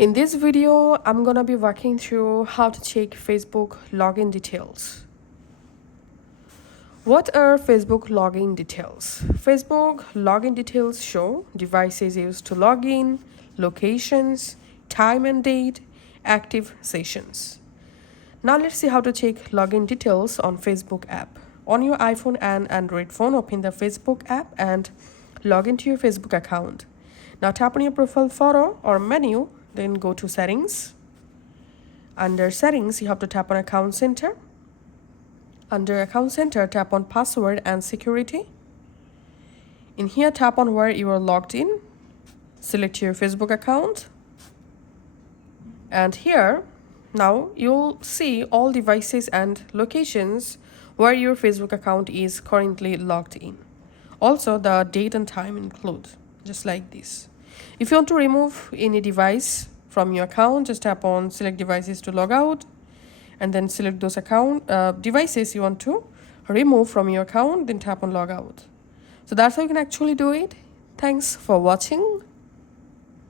In this video, I'm gonna be walking through how to check Facebook login details. What are Facebook login details? Facebook login details show devices used to log in, locations, time and date, active sessions. Now let's see how to check login details on Facebook app. On your iPhone and Android phone, open the Facebook app and log into your Facebook account. Now tap on your profile photo or menu, then go to settings. Under settings, you have to tap on account center. Under account center, tap on password and security. In here, tap on where you are logged in. Select your Facebook account. And here, now you'll see all devices and locations where your Facebook account is currently logged in. Also, the date and time include, just like this. If you want to remove any device from your account, just tap on select devices to log out and then select those devices you want to remove from your account, then tap on log out. So that's how you can actually do it. Thanks for watching.